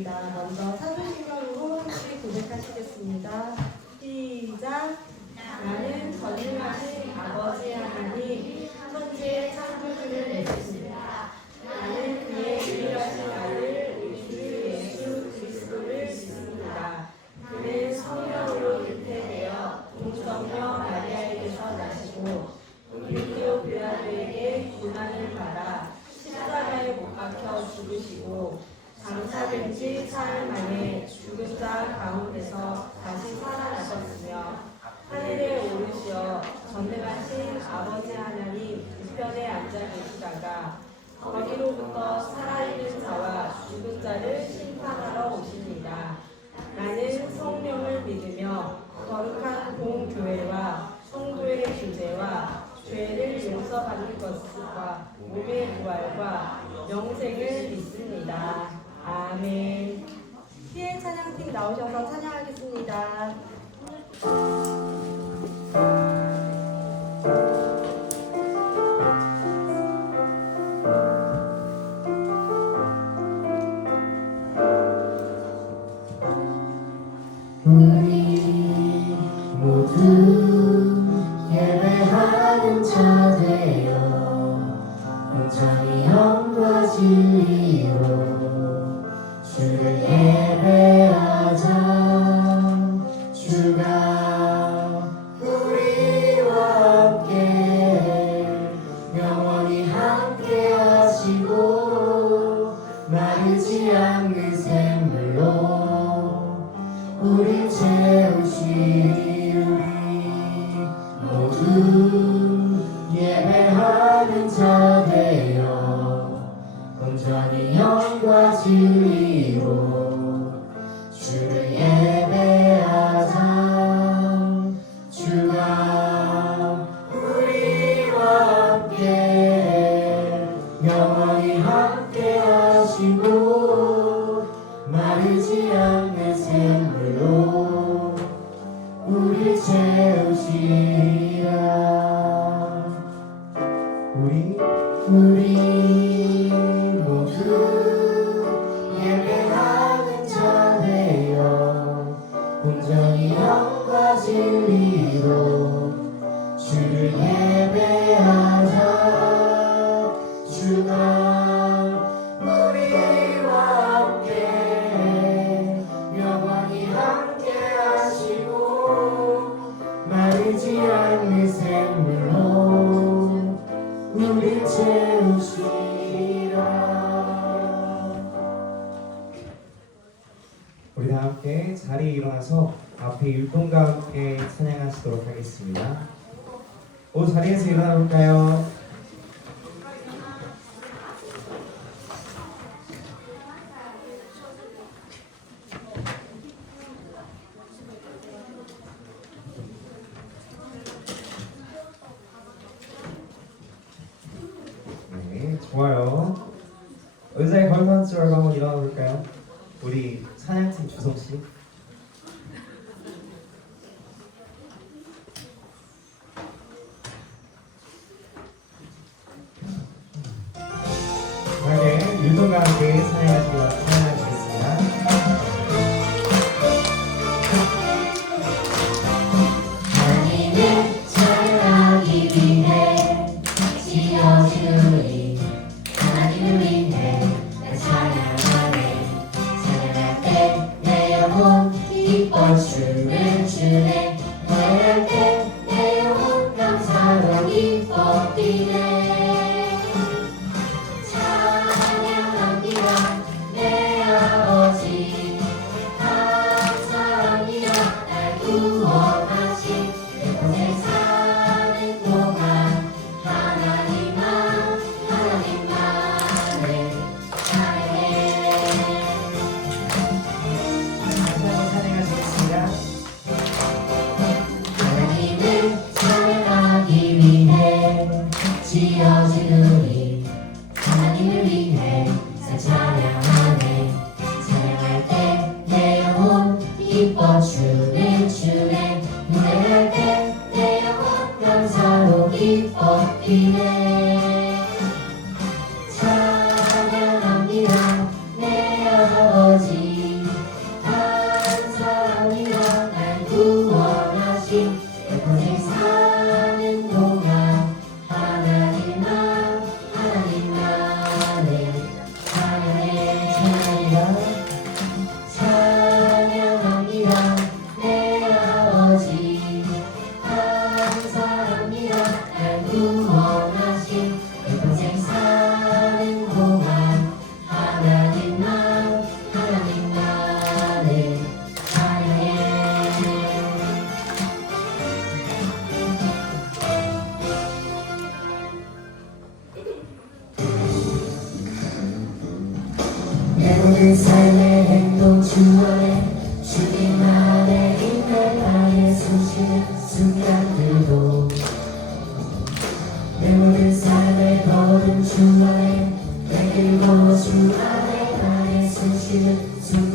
하겠습니다. 먼저 사도신경으로 함께 고백하시겠습니다. 시작. 나는 전능하신 아버지 하나님 천지의 창조주를 믿습니다. 나는 그의 유일하신 아들 우리 주 예수 그리스도를 믿습니다. 그는 성령으로 잉태되어 동정녀 마리아에게서 나시고 본디오 빌라도에게 고난을 받아 십자가에 못 박혀 죽으시고 장사된 지 사흘 만에 죽은 자 가운데서 다시 살아나셨으며 하늘에 오르시어 전능하신 아버지 하나님 우편에 앉아 계시다가 거기로부터 살아있는 자와 죽은 자를 심판하러 오십니다. 나는 성령을 믿으며 거룩한 공교회와 성도의 교제와 죄를 용서받는 것과 몸의 부활과 영생을 믿습니다. 아멘. 피해 찬양팀 나오셔서 찬양하겠습니다. 우리 모두 예배하는 자 되어 온전히 영과 진리로 주를 예배하자. 주가 우리와 함께 영원히 함께 하시고 마르지 않는 샘물로 우리 채우시리. 우리 모두 예배하는 자 되어 온전히 영과 진리로 주를 예배하자. 주가 우리와 함께 영원히 함께 하시고 마르지 않는 샘물로 우리 채우시리라. 우리 모두 예배하는 자 되어 온전히 영과 진리로 주를 예배하자. 주가 우리와 함께 영원히 함께 하시고 마르지 않는 샘물로 우리 채우시리라. 우리 다 함께 자리에 일어나서 앞에 율동과 함께 찬양하시도록 하겠습니다. 모두 자리에서 일어나 볼까요? 네, 좋아요. 의자에 걸터 줄 알고 한번 일어나 볼까요? 우리 찬양팀 주성씨. 네, 율동과 함께 찬양하시겠습니다. 하나님을 찬양하기 위해 지어주니 하나님을 위해 나 찬양하네. 찬양할 때 내 영혼 기뻐 춤을 추네. 노래할 때 내 영혼 감사로 기뻐 뛰네. 찬양합니다 내 아버지. 감사합니다 날 구원하신 내 곳에 사는 동안 하나님만을 찬양해. 다시 한번 찬양하시겠습니다.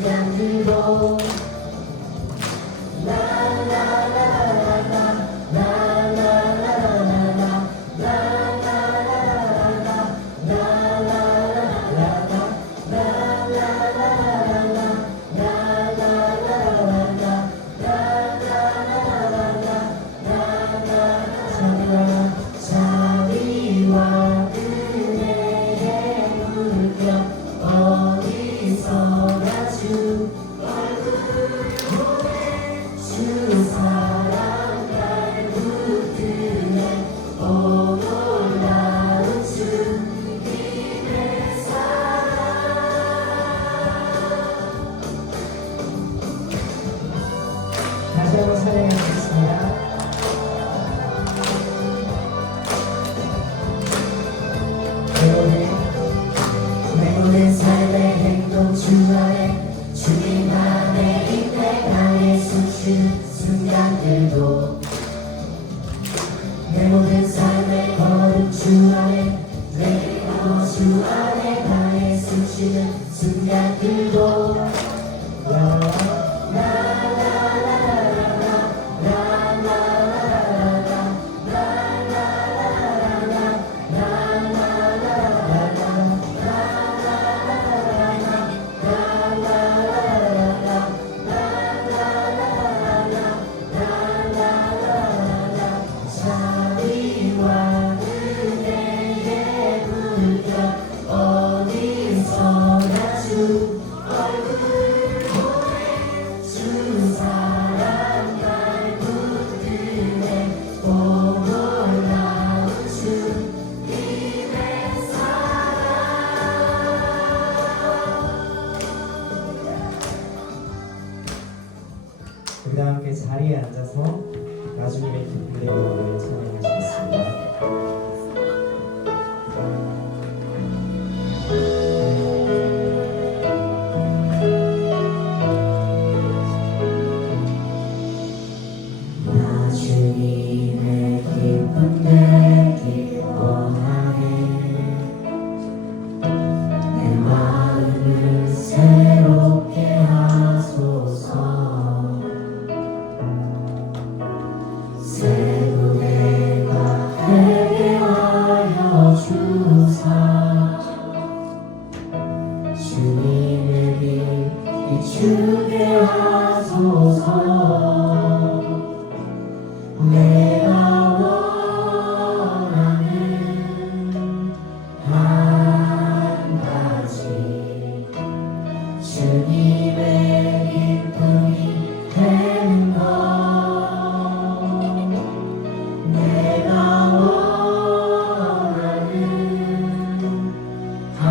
순간들도 자비와 은혜의 물결 어디서나 주 얼굴 보내 주 사랑 날 붙드네 오 놀라운 주님의 사랑 다시 한번 찬양하겠습니다. 내 모든 삶의 행동 주 안에 주님 안에 있네 나의 숨쉬는 순간들도 내 모든 삶의 걸음 주 안에 내리고 주 안에 나의 숨쉬는 순간들도 자비와 은혜의 물결 어디서나 주 얼굴 보내 주 사랑 날 붙드네 오 놀라운 주님의 사랑 우리 다 함께 자리에 앉아서 나주님의 기쁨의 이름을 찬양하시겠습니다. 나주님의 기쁨 되길 원하네 내 마음을 새롭게 하소서 새 노래가 되게 하여 주사 주님의 빛 비추게 하소서 내가 원하는 한 가지 주님의 기쁨이 되는 것 내가 원하는 한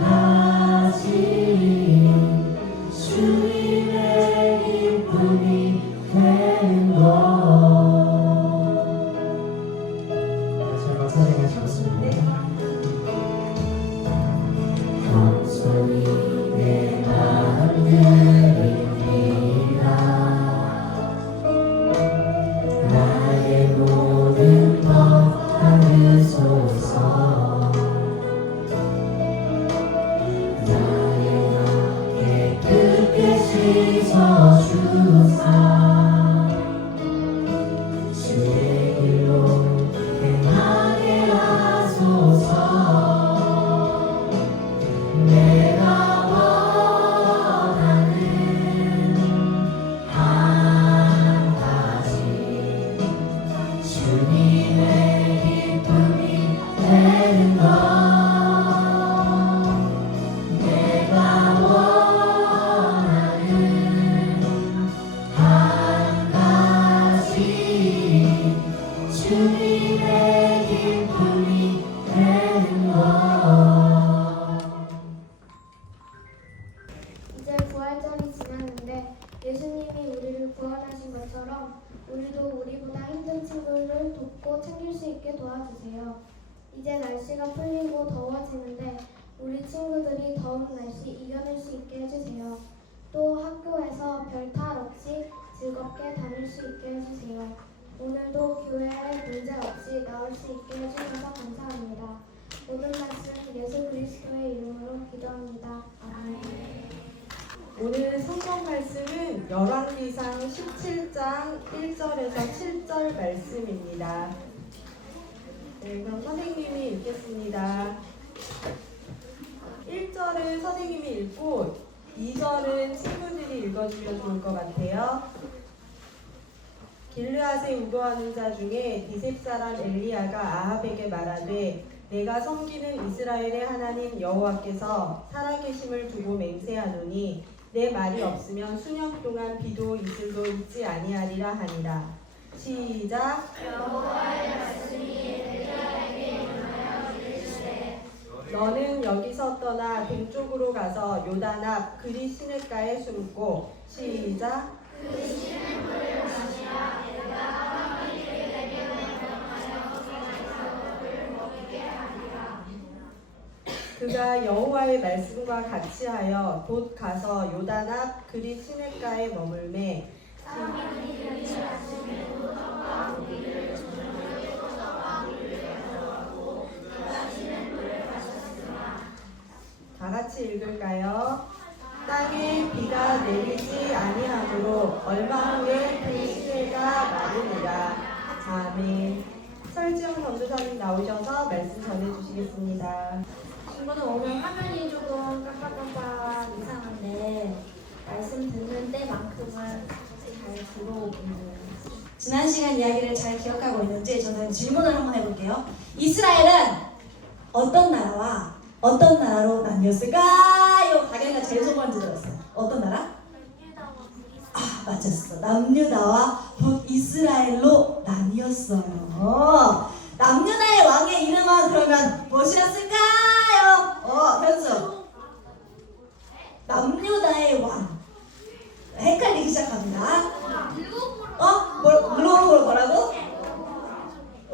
가지 주님의 기쁨이 되는 것 다시 한번 찬양하시겠습니다. 겸손히 내 마음 드립니다 나의 모든 것 받으소서 나의 어깨 끝에 씻어주사 주의 길로 행하게 하소서 내가 원하는 한 가지 주님의 기쁨이 되는 것 내가 원하는 한 가지 주님의 기쁨이 되는 것 이제 부활절이 지났는데 예수님이 우리를 구원하신 것처럼 우리도 우리보다 힘든 친구를 돕고 챙길 수 있게 도와주세요. 이제 날씨가 풀리고 더워지는데 우리 친구들이 더운 날씨 이겨낼 수 있게 해주세요. 또 학교에서 별 탈 없이 즐겁게 다닐 수 있게 해주세요. 오늘도 교회에 문제 없이 나올 수 있게 해주셔서 감사합니다. 모든 말씀 예수 그리스도의 이름으로 기도합니다. 아멘. 오늘 성경 말씀은 열왕기상 17장 1절에서 7절 말씀입니다. 네, 그럼 선생님이 읽겠습니다. 1절은 선생님이 읽고 2절은 친구들이 읽어주면 좋을 것 같아요. 길르앗에 우거하는 자 중에 디셉 사람 엘리야가 아합에게 말하되 내가 섬기는 이스라엘의 하나님 여호와께서 살아계심을 두고 맹세하노니 내 말이 없으면 수년 동안 비도 이슬도 있지 아니하리라 하니라. 시작. 여호와의 말씀이 엘리야에게 임하여 이르시되 너는 여기서 떠나 동쪽으로 가서 요단 앞 그리 시냇가에 숨고. 시작. 그 시는 물을 마시라. 내가 하나님께 명령하여 그의 먹이게 하리라. 그가 여호와의 말씀과 같이 하여 곧 가서 요단 앞 그리 시냇가에 머물매. 사람이 이르기 아침에 떡과 고기를 저녁에 떡과 고기를 가져가고 그가 시는 물을 마셨으나 다 같이 읽을까요? 땅에 비가 내리지 아니하므로 얼마 후에 그 시내가 마르니라. 아멘. 설지영 전도사님 나오셔서 말씀 전해주시겠습니다. 친구들 오늘 화면이 조금 깜빡깜빡 이상한데 말씀 듣는 때만큼은 잘 들어오고 있는 지난 시간 이야기를 잘 기억하고 있는지 저는 질문을 한번 해볼게요. 이스라엘은 어떤 나라와 어떤 나라로 나뉘었을까요? 다경이가 제일 먼저 들었어요. 어떤 나라? 아, 맞았어. 남유다와 북이스라엘로 나뉘었어요. 남유다의 왕의 이름은 그러면 무엇이었을까요? 현수. 남유다의 왕. 헷갈리기 시작합니다. 뭐라고?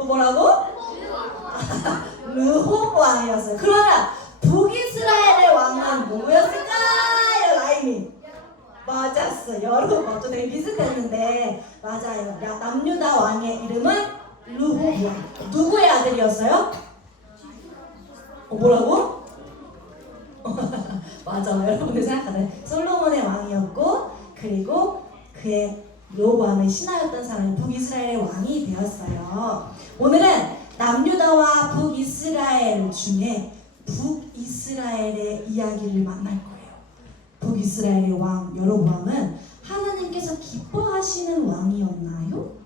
뭐라고? 르홉 왕이었어요. 그러면 북이스라엘의 왕은 누구였을까요? 라임이. 맞았어. 여러 번도 되게 비슷했는데 맞아요. 남유다 왕의 이름은 르홉 왕. 누구의 아들이었어요? 뭐라고? 맞아. 여러분들 생각하는 솔로몬의 왕이었고 그리고 그의 로보암의 신하였던 사람이 북이스라엘의 왕이 되었어요. 오늘은 남유다와 북이스라엘 중에 북이스라엘의 이야기를 만날 거예요. 북이스라엘의 왕 여로보암은 하나님께서 기뻐하시는 왕이었나요?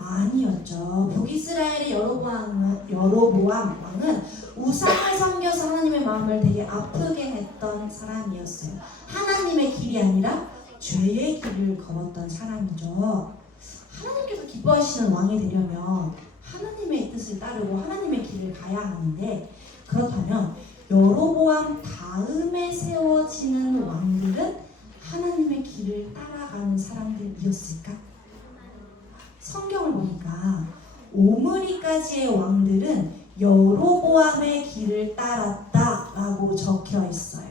아니었죠. 북이스라엘의 여로보암 왕은 우상을 섬겨서 하나님의 마음을 되게 아프게 했던 사람이었어요. 하나님의 길이 아니라 죄의 길을 걸었던 사람이죠. 하나님께서 기뻐하시는 왕이 되려면 하나님의 뜻을 따르고 하나님의 길을 가야 하는데 그렇다면 여로보암 다음에 세워지는 왕들은 하나님의 길을 따라가는 사람들이었을까? 성경을 보니까 오므리까지의 왕들은 여로보암의 길을 따랐다라고 적혀 있어요.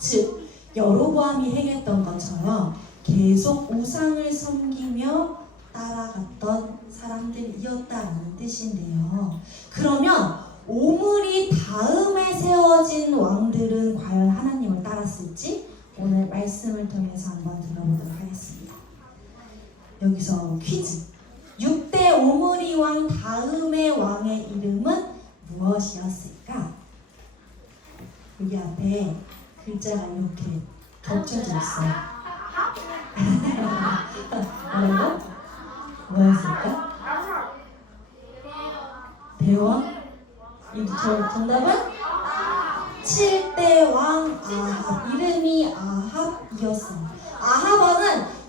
즉 여로보암이 행했던 것처럼 계속 우상을 섬기며 따라갔던 사람들이었다라는 뜻인데요. 그러면 오므리 다음에 세워진 왕들은 과연 하나님을 따랐을지 오늘 말씀을 통해서 한번 들어보도록 하겠습니다. 여기서 퀴즈. 6대 오므리 왕 다음의 왕의 이름은 무엇이었을까? 여기 앞에 글자가 이렇게 겹쳐져 있어요. 뭐라고? 뭐였을까? 대왕? 정답은? 7대 왕 아합. 이름이 아합이었습니다. 아합은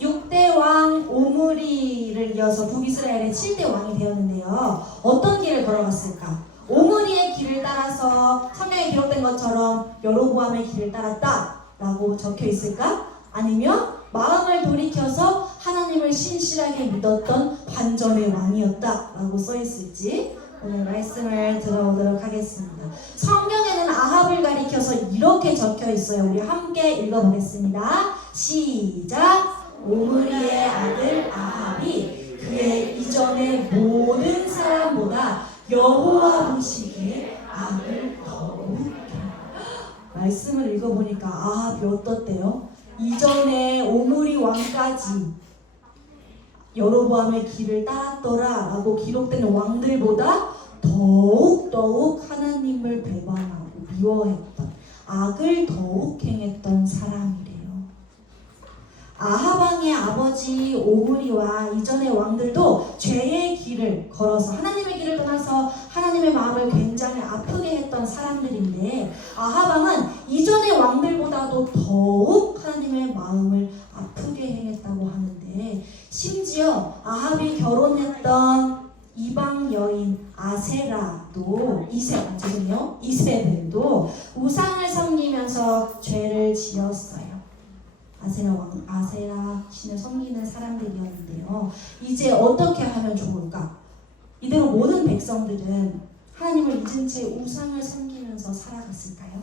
6대 왕 오므리를 이어서 북이스라엘의 7대 왕이 되었는데요. 어떤 길을 걸어갔을까? 오므리의 길을 따라서 성경에 기록된 것처럼 여로보암의 길을 따랐다라고 적혀 있을까? 아니면 마음을 돌이켜서 하나님을 신실하게 믿었던 반전의 왕이었다라고 써 있을지 오늘 말씀을 들어보도록 하겠습니다. 성경에는 아합을 가리켜서 이렇게 적혀 있어요. 우리 함께 읽어보겠습니다. 시작! 오므리의 아들 아합이 그의 이전의 모든 사람보다 여호와 보시기에 악을 더욱 말씀을 읽어보니까 아합이 어떻대요? 이전에 오므리 왕까지 여로보암의 길을 따랐더라 라고 기록되는 왕들보다 더욱 하나님을 배반하고 미워했던, 악을 더욱 행했던 사람이래요. 아합 왕의 아버지 오므리와 이전의 왕들도 죄의 길을 걸어서 하나님의 길을 떠나서 하나님의 마음을 굉장히 아프게 했던 사람들인데, 아합 왕은 이전의 왕들보다도 더욱 하나님의 마음을 아프게 행했다고 하는데, 심지어 아합이 결혼했던 이방 여인 이세벨도 우상을 섬기면서 죄를 지었어요. 아세라 신을 섬기는 사람들이었는데요. 이제 어떻게 하면 좋을까? 이대로 모든 백성들은 하나님을 잊은 채 우상을 섬기면서 살아갔을까요?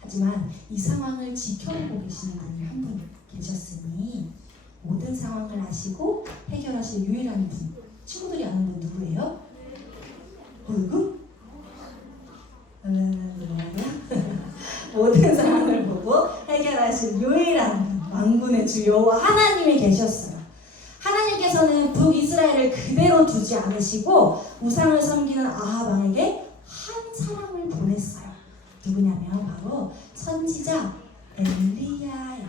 하지만 이 상황을 지켜보고 계시는 분이 한 분 계셨으니 모든 상황을 아시고 해결하실 유일한 분, 친구들이 아는 분 누구예요? 누구? 모든 상황을 보고 해결하실 유일한 분, 만군의 주 여호와 하나님이 계셨어요. 하나님께서는 북이스라엘을 그대로 두지 않으시고 우상을 섬기는 아합 왕에게 한 사람을 보냈어요. 누구냐면 바로 선지자 엘리야예요.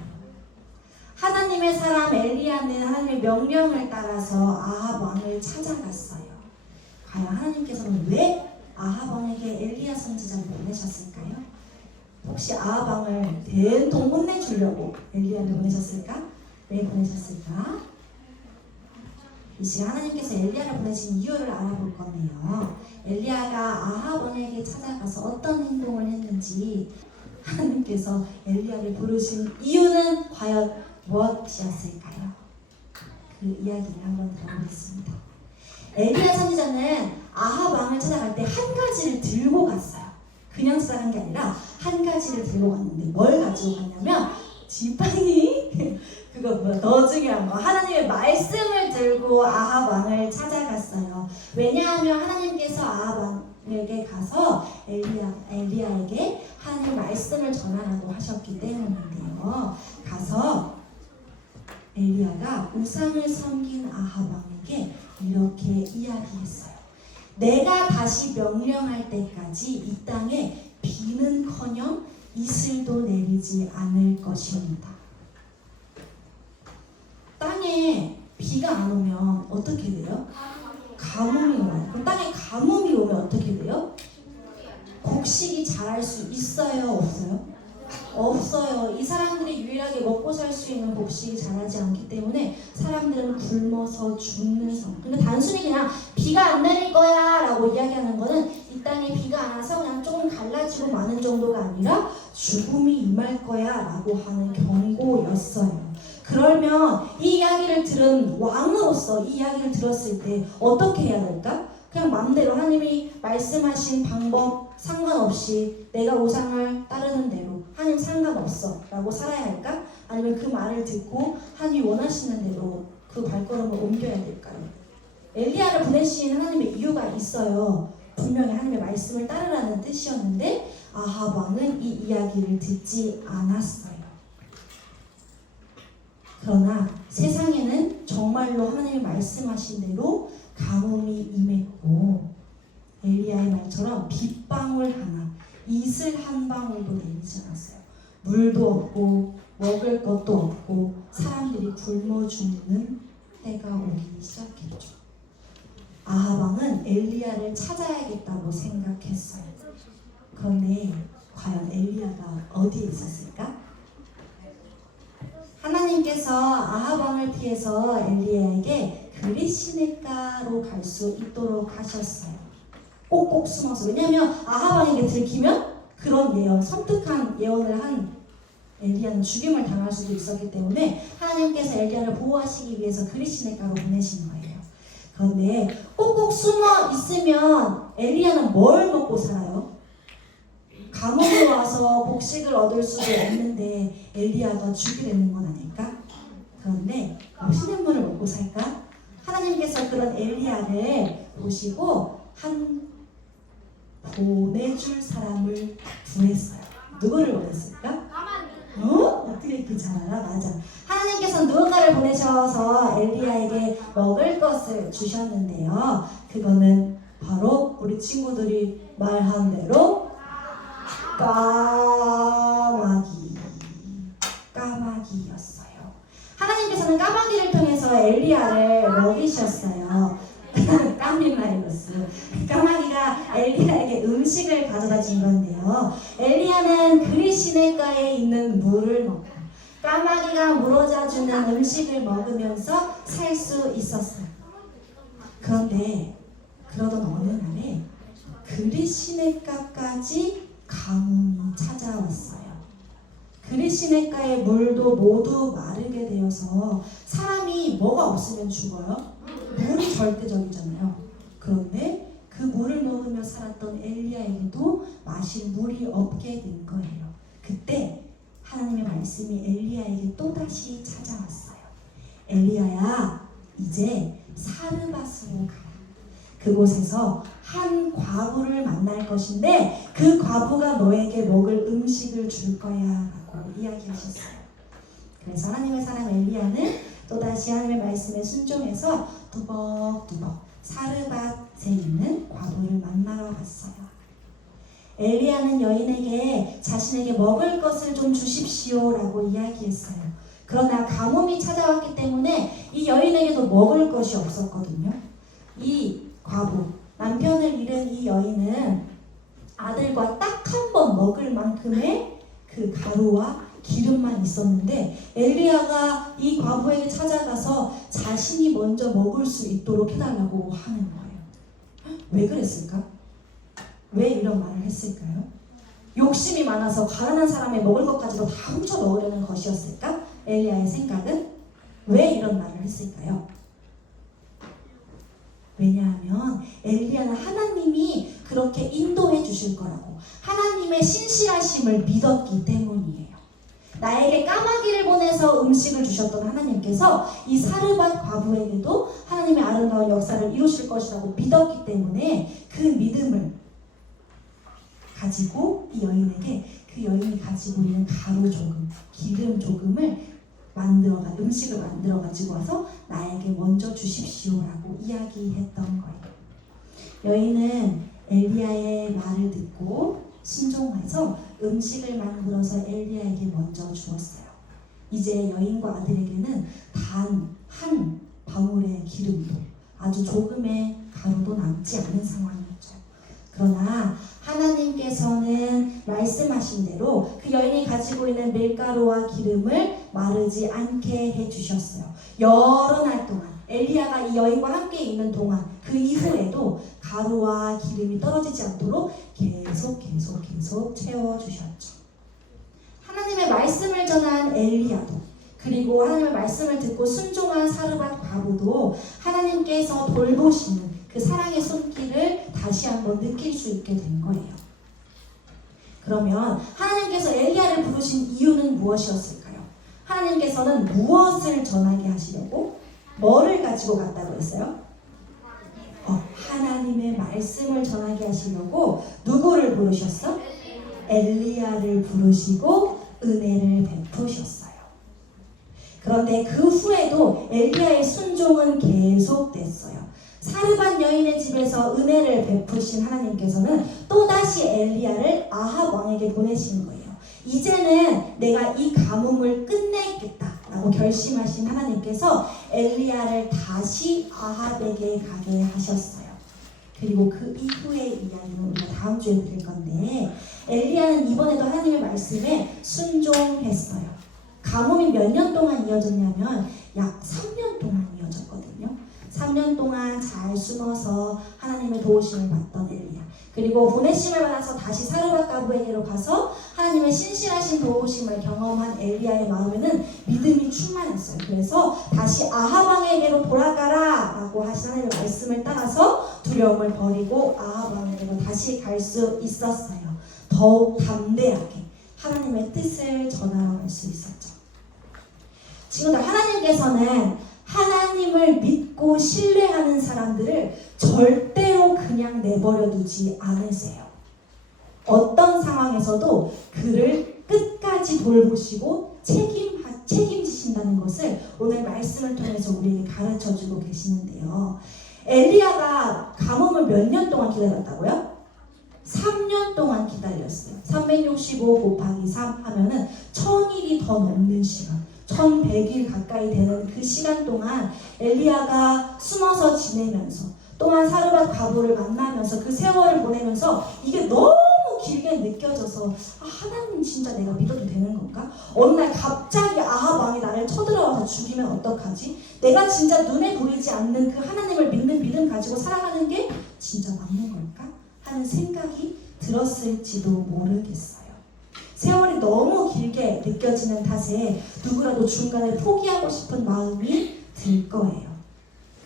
하나님의 사람 엘리야는 하나님의 명령을 따라서 아합 왕을 찾아갔어요. 과연 하나님께서는 왜 아합 왕에게 엘리야 선지자를 보내셨을까요? 혹시 아합 왕을 된통 혼내주려고 엘리야를 보내셨을까? 왜 보내셨을까? 이 시간 하나님께서 엘리야를 보내신 이유를 알아볼 건데요. 엘리야가 아합 왕에게 찾아가서 어떤 행동을 했는지, 하나님께서 엘리야를 부르신 이유는 과연 무엇이었을까요? 그 이야기를 한번 들어보겠습니다. 엘리야 선지자는 아합 왕을 찾아갈 때 한 가지를 들고 갔어요. 그냥 찾아간 게 아니라 한 가지를 들고 갔는데 뭘 가지고 갔냐면 지팡이 그거 뭐야, 더 중요한 거, 하나님의 말씀을 들고 아합 왕을 찾아갔어요. 왜냐하면 하나님께서 아합 왕에게 가서 엘리야에게 하나님의 말씀을 전하라고 하셨기 때문인데요. 가서 엘리야가 우상을 섬긴 아합 왕에게 이렇게 이야기했어요. 내가 다시 명령할 때까지 이 땅에 비는커녕 이슬도 내리지 않을 것입니다. 땅에 비가 안 오면 어떻게 돼요? 가뭄이 와요. 그럼 땅에 가뭄이 오면 어떻게 돼요? 곡식이 자랄 수 있어요? 없어요? 없어요. 이 사람들이 유일하게 먹고 살 수 있는 곡식이 자라지 않기 때문에 사람들은 굶어서 죽는 상황. 근데 단순히 그냥 비가 안 내릴 거야 라고 이야기하는 거는 이 땅에 비가 안 와서 그냥 조금 갈라지고 마는 정도가 아니라 죽음이 임할 거야 라고 하는 경고였어요. 그러면 이 이야기를 들은 왕으로서 이 이야기를 들었을 때 어떻게 해야 될까? 그냥 마음대로 하나님이 말씀하신 방법 상관없이 내가 우상을 따르는 대로 하나님 상관없어 라고 살아야 할까? 아니면 그 말을 듣고 하나님이 원하시는 대로 그 발걸음을 옮겨야 될까요? 엘리야를 보내신 하나님의 이유가 있어요. 분명히 하나님의 말씀을 따르라는 뜻이었는데 아합 왕은 이 이야기를 듣지 않았어요. 그러나 세상에는 정말로 하나님이 말씀하신 대로 가뭄이 임했고 엘리야의 말처럼 빗방울 하나, 이슬 한 방울도 내리지 않았어요. 물도 없고 먹을 것도 없고 사람들이 굶어 죽는 때가 오기 시작했죠. 아합 왕은 엘리야를 찾아야겠다고 생각했어요. 그런데 과연 엘리야가 어디에 있었을까? 하나님께서 아합 왕을 피해서 엘리야에게 그릿시네가로 갈 수 있도록 하셨어요. 꼭꼭 숨어서. 왜냐하면 아합 왕에게 들키면 그런 예언, 섬뜩한 예언을 한 엘리야는 죽임을 당할 수도 있었기 때문에 하나님께서 엘리야를 보호하시기 위해서 그릿시네가로 보내신 거예요. 그런데 꼭꼭 숨어 있으면 엘리야는 뭘 먹고 살아요? 가뭄이 와서 곡식을 얻을 수도 없는데 엘리야가 죽게 되는 건 아닐까? 그런데 무슨 물을 먹고 살까? 하나님께서 그런 엘리야를 보시고 보내줄 사람을 구했어요. 누구를 보냈을까? 어떻게 이렇게 잘 알아? 맞아. 하나님께서 누군가를 보내셔서 엘리야에게 먹을 것을 주셨는데요. 그거는 바로 우리 친구들이 말한 대로 까마귀였어요. 하나님께서는 까마귀를 통해서 엘리야를 먹이셨어요. 깜비마리로스. 까마귀가 엘리야에게 음식을 가져다 준 건데요. 엘리야는 그리 시내가에 있는 물을 먹고 까마귀가 물어다 주는 음식을 먹으면서 살 수 있었어요. 그런데 그러던 어느 날에 그리 시내가까지 가뭄이 찾아왔어요. 그리 시내가의 물도 모두 마르게 되어서 사람이 뭐가 없으면 죽어요? 물이 절대적이잖아요. 그런데 그 물을 먹으며 살았던 엘리야에게도 마실 물이 없게 된 거예요. 그때 하나님의 말씀이 엘리야에게 또다시 찾아왔어요. 엘리야야, 이제 사르밧으로 가라. 그곳에서 한 과부를 만날 것인데 그 과부가 너에게 먹을 음식을 줄 거야 라고 이야기하셨어요. 그래서 하나님의 사람 엘리야는 또다시 하나님의 말씀에 순종해서 두벅두벅 사르밧에 있는 과부를 만나러 갔어요. 엘리야는 여인에게 자신에게 먹을 것을 좀 주십시오 라고 이야기했어요. 그러나 가뭄이 찾아왔기 때문에 이 여인에게도 먹을 것이 없었거든요. 이 과부, 남편을 잃은 이 여인은 아들과 딱 한 번 먹을 만큼의 그 가루와 기름만 있었는데 엘리야가 이 과부에게 찾아가서 자신이 먼저 먹을 수 있도록 해달라고 하는 거예요. 왜 그랬을까? 왜 이런 말을 했을까요? 욕심이 많아서 가난한 사람의 먹을 것까지도 다 훔쳐 먹으려는 것이었을까? 엘리야의 생각은? 왜 이런 말을 했을까요? 왜냐하면 엘리야는 하나님이 그렇게 인도해 주실 거라고 하나님의 신실하심을 믿었기 때문이에요. 나에게 까마귀를 보내서 음식을 주셨던 하나님께서 이 사르밧 과부에게도 하나님의 아름다운 역사를 이루실 것이라고 믿었기 때문에 그 믿음을 가지고 이 여인에게 그 여인이 가지고 있는 가루 조금, 기름 조금을 음식을 만들어 가지고 와서 나에게 먼저 주십시오라고 이야기했던 거예요. 여인은 엘리야의 말을 듣고 순종해서 음식을 만들어서 엘리야에게 먼저 주었어요. 이제 여인과 아들에게는 단 한 방울의 기름도 아주 조금의 가루도 남지 않은 상황이었죠. 그러나 하나님께서는 말씀하신 대로 그 여인이 가지고 있는 밀가루와 기름을 마르지 않게 해주셨어요. 여러 날 동안 엘리야가 이 여인과 함께 있는 동안 그 이후에도 가루와 기름이 떨어지지 않도록 계속 채워주셨죠. 하나님의 말씀을 전한 엘리야도 그리고 하나님의 말씀을 듣고 순종한 사르밧 과부도 하나님께서 돌보시는 그 사랑의 손길을 다시 한번 느낄 수 있게 된 거예요. 그러면 하나님께서 엘리야를 부르신 이유는 무엇이었을까요? 하나님께서는 무엇을 전하게 하시려고? 뭐를 가지고 갔다고 했어요? 하나님의 말씀을 전하게 하시려고 누구를 부르셨어? 엘리야를 부르시고 은혜를 베푸셨어요. 그런데 그 후에도 엘리야의 순종은 계속됐어요. 사르밧 여인의 집에서 은혜를 베푸신 하나님께서는 또다시 엘리야를 아합 왕에게 보내신 거예요. 이제는 내가 이 가뭄을 끝내겠다라고 결심하신 하나님께서 엘리야를 다시 아합에게 가게 하셨어요. 그리고 그 이후의 이야기는 우리가 다음 주에 드릴 건데 엘리야는 이번에도 하나님의 말씀에 순종했어요. 가뭄이 몇 년 동안 이어졌냐면 약 3년 동안 이어졌거든요. 3년 동안 잘 숨어서 하나님의 도우심을 받던 엘리야. 그리고 보내심을 받아서 다시 사르밧 과부에게로 가서 하나님의 신실하신 도우심을 경험한 엘리야의 마음에는 믿음이 충만했어요. 그래서 다시 아합 왕에게로 돌아가라 라고 하신 하나님의 말씀을 따라서 두려움을 버리고 아합 왕에게로 다시 갈 수 있었어요. 더욱 담대하게 하나님의 뜻을 전하러 갈 수 있었죠. 친구들, 하나님께서는 하나님을 믿고 신뢰하는 사람들을 절대로 그냥 내버려 두지 않으세요. 어떤 상황에서도 그를 끝까지 돌보시고 책임지신다는 것을 오늘 말씀을 통해서 우리에게 가르쳐주고 계시는데요. 엘리야가 가뭄을 몇 년 동안 기다렸다고요? 3년 동안 기다렸어요. 365 곱하기 3 하면은 1000일이 더 넘는 시간, 1100일 가까이 되는 그 시간 동안 엘리야가 숨어서 지내면서 또한 사르밧 과부를 만나면서 그 세월을 보내면서 이게 너무 길게 느껴져서 하나님 진짜 내가 믿어도 되는 건가? 어느 날 갑자기 아합 왕이 나를 쳐들어와서 죽이면 어떡하지? 내가 진짜 눈에 보이지 않는 그 하나님을 믿는 믿음 가지고 살아가는 게 진짜 맞는 걸까? 하는 생각이 들었을지도 모르겠어요. 세월이 너무 길게 느껴지는 탓에 누구라도 중간에 포기하고 싶은 마음이 들 거예요.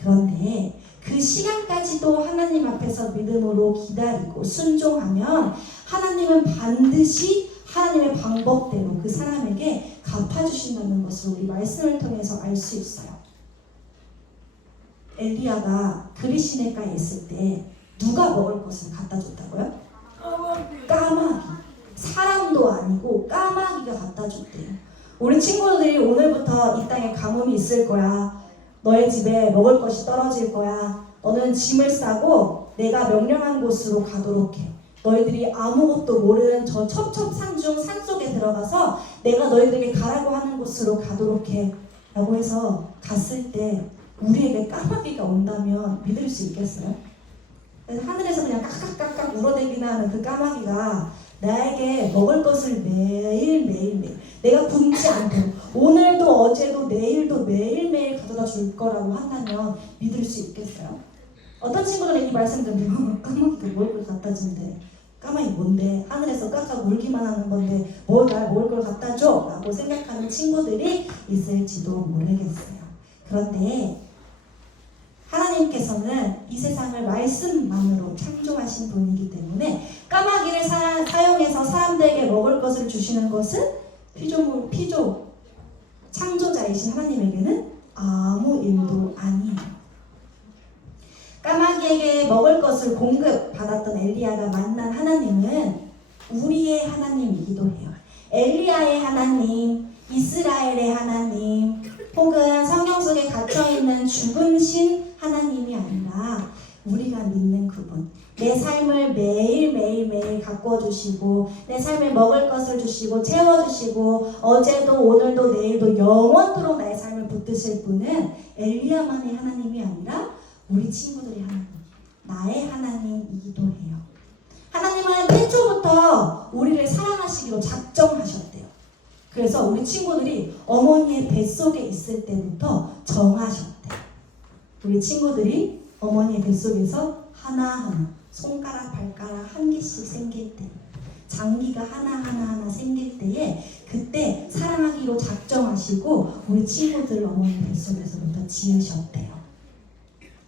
그런데 그 시간까지도 하나님 앞에서 믿음으로 기다리고 순종하면 하나님은 반드시 하나님의 방법대로 그 사람에게 갚아주신다는 것을 우리 말씀을 통해서 알 수 있어요. 엘리야가 그리시네가에 있을 때 누가 먹을 것을 갖다 줬다고요? 까마귀. 사람도 아니고 까마귀가 갖다 줬대요. 우리 친구들이 오늘부터 이 땅에 가뭄이 있을 거야. 너의 집에 먹을 것이 떨어질 거야. 너는 짐을 싸고 내가 명령한 곳으로 가도록 해. 너희들이 아무것도 모르는 저 첩첩산중 산속에 들어가서 내가 너희들에게 가라고 하는 곳으로 가도록 해. 라고 해서 갔을 때 우리에게 까마귀가 온다면 믿을 수 있겠어요? 하늘에서 그냥 깍깍깍깍 울어대기나 하는 그 까마귀가 나에게 먹을 것을 매일 내가 굶지 않도록 오늘도 어제도 내일도 매일매일 가져다 줄 거라고 한다면 믿을 수 있겠어요? 어떤 친구들은 이 말씀 듣는 까마귀가 먹을 걸 갖다 준대. 까마귀 뭔데? 하늘에서 깍깍 울기만 하는 건데 뭘 날 먹을 걸 갖다 줘? 라고 생각하는 친구들이 있을지도 모르겠어요. 그런데 하나님께서는 이 세상을 말씀만으로 창조하신 분이기 때문에 까마귀를 사용해서 사람들에게 먹을 것을 주시는 것은 피조 창조자이신 하나님에게는 아무 일도 아니에요. 까마귀에게 먹을 것을 공급받았던 엘리야가 만난 하나님은 우리의 하나님이기도 해요. 엘리야의 하나님, 이스라엘의 하나님, 혹은 성경 속에 갇혀있는 죽으신 하나님이 아니라 우리가 믿는 그분, 내 삶을 매일 가꾸어 주시고 내 삶에 먹을 것을 주시고 채워주시고 어제도 오늘도 내일도 영원토록 나의 삶을 붙드실 분은 엘리야만의 하나님이 아니라 우리 친구들의 하나님, 나의 하나님이기도 해요. 하나님은 태초부터 우리를 사랑하시기로 작정하셨대요. 그래서 우리 친구들이 어머니의 뱃속에 있을 때부터 정하셨대요. 우리 친구들이 어머니의 뱃속에서 하나하나 손가락, 발가락 한 개씩 생길 때, 장기가 하나하나 생길 때에 그때 사랑하기로 작정하시고 우리 친구들 어머니 뱃속에서부터 지으셨대요.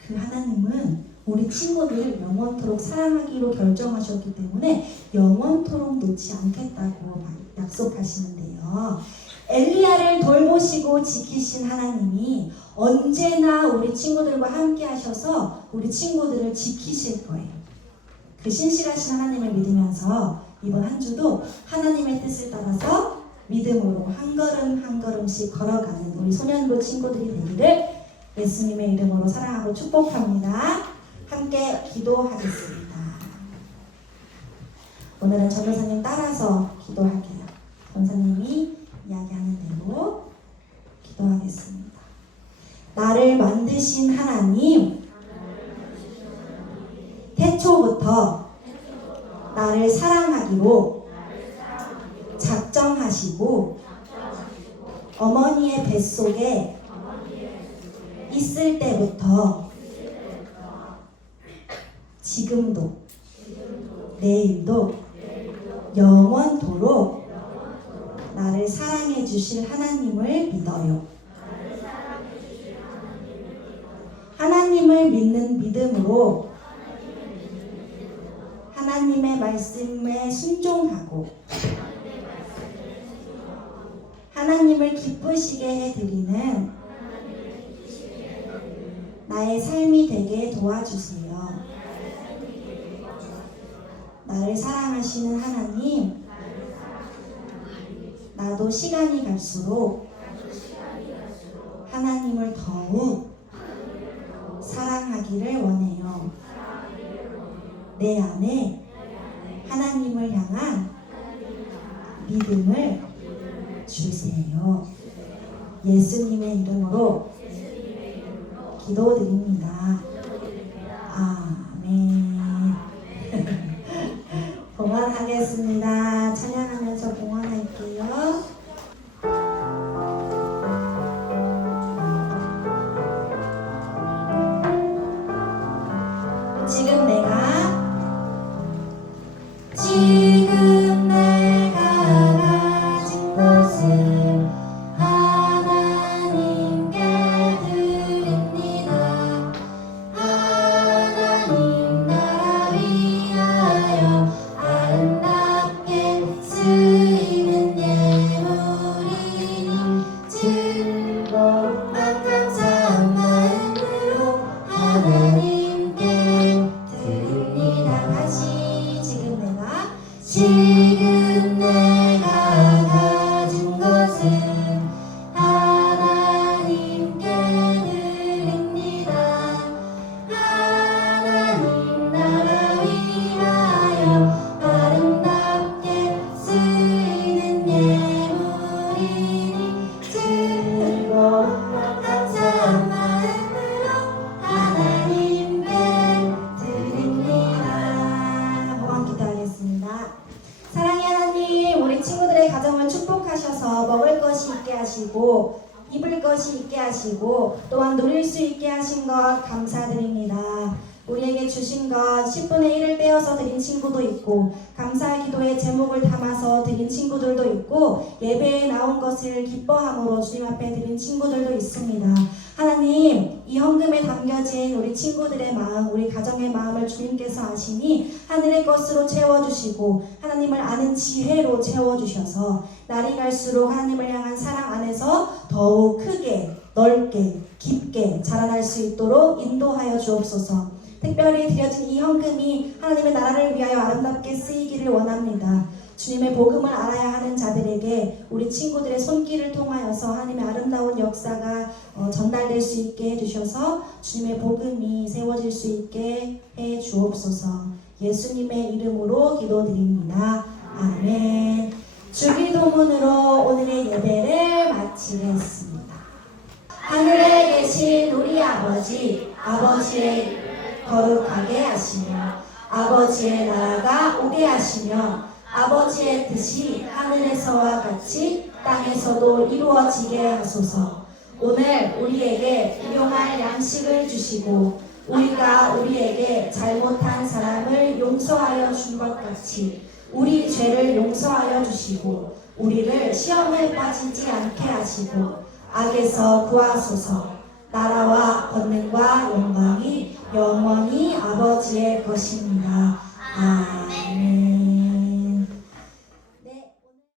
그 하나님은 우리 친구들을 영원토록 사랑하기로 결정하셨기 때문에 영원토록 놓지 않겠다고 약속하시는데요. 엘리야를 돌보시고 지키신 하나님이 언제나 우리 친구들과 함께 하셔서 우리 친구들을 지키실 거예요. 그 신실하신 하나님을 믿으면서 이번 한 주도 하나님의 뜻을 따라서 믿음으로 한 걸음 한 걸음씩 걸어가는 우리 소년부 친구들이 되기를 예수님의 이름으로 사랑하고 축복합니다. 함께 기도하겠습니다. 오늘은 전도사님 따라서 기도할게요. 전사님이 이야기하는 대로 기도하겠습니다. 나를 만드신 하나님, 태초부터 나를 사랑하기로 작정하시고 어머니의 뱃속에 있을 때부터 지금도 내일도 영원토록 나를 사랑해 주실 하나님을 믿어요. 하나님을 믿는 믿음으로 하나님의 말씀에 순종하고 하나님을 기쁘시게 해드리는 나의 삶이 되게 도와주세요. 나를 사랑하시는 하나님, 나도 시간이 갈수록 하나님을 더욱 사랑하기를 원해요. 내 안에 하나님을 향한 믿음을 주세요. 예수님의 이름으로 기도드립니다. 아멘. 봉헌하겠습니다. 찬양하면서 봉헌할게요. 지금 내가 가진 것을 하나님께 드립니다. 하나님 나라 위하여 아름답게 쓰이는 예물이니 즐거운 감사한 마음으로 하나님께 드립니다. 다시 지금 내가 가진 것은 하나님께 드립니다. 하나님 나라 위하여 아름답게 쓰이는 예물이니 즐거운 감사한 마음으로 하나님께 드립니다. 봉헌 기도하겠습니다. 사랑의 하나님, 우리 친구들의 가정을 축복하셔서 먹을 것이 있게 하시고 입을 것이 있게 하시고 또한 누릴 수 있게 하신 것 감사드립니다. 우리에게 주신 것 10분의 1을 떼어서 드린 친구도 있고 감사 기도의 제목을 담아서 드린 친구들도 있고 예배에 나온 것을 기뻐함으로 주님 앞에 드린 친구들도 있습니다. 하나님, 이 헌금에 담겨진 우리 친구들의 마음, 우리 가정의 마음을 주님께서 아시니 하늘의 것으로 채워주시고 하나님을 아는 지혜로 채워주셔서 날이 갈수록 하나님을 향한 사랑 안에서 더욱 크게, 넓게, 깊게 자라날 수 있도록 인도하여 주옵소서. 특별히 드려진 이 헌금이 하나님의 나라를 위하여 아름답게 쓰이기를 원합니다. 주님의 복음을 알아야 하는 자들에게 우리 친구들의 손길을 통하여서 하나님의 아름다운 역사가 전달될 수 있게 해주셔서 주님의 복음이 세워질 수 있게 해 주옵소서. 예수님의 이름으로 기도드립니다. 아멘. 주기도문으로 오늘의 예배를 마치겠습니다. 하늘에 계신 우리 아버지, 아버지의 이름을 거룩하게 하시며 아버지의 나라가 오게 하시며 아버지의 뜻이 하늘에서와 같이 땅에서도 이루어지게 하소서. 오늘 우리에게 일용할 양식을 주시고 우리가 우리에게 잘못한 사람을 용서하여 준 것 같이 우리 죄를 용서하여 주시고 우리를 시험에 빠지지 않게 하시고 악에서 구하소서. 나라와 권능과 영광이 영원히 아버지의 것입니다.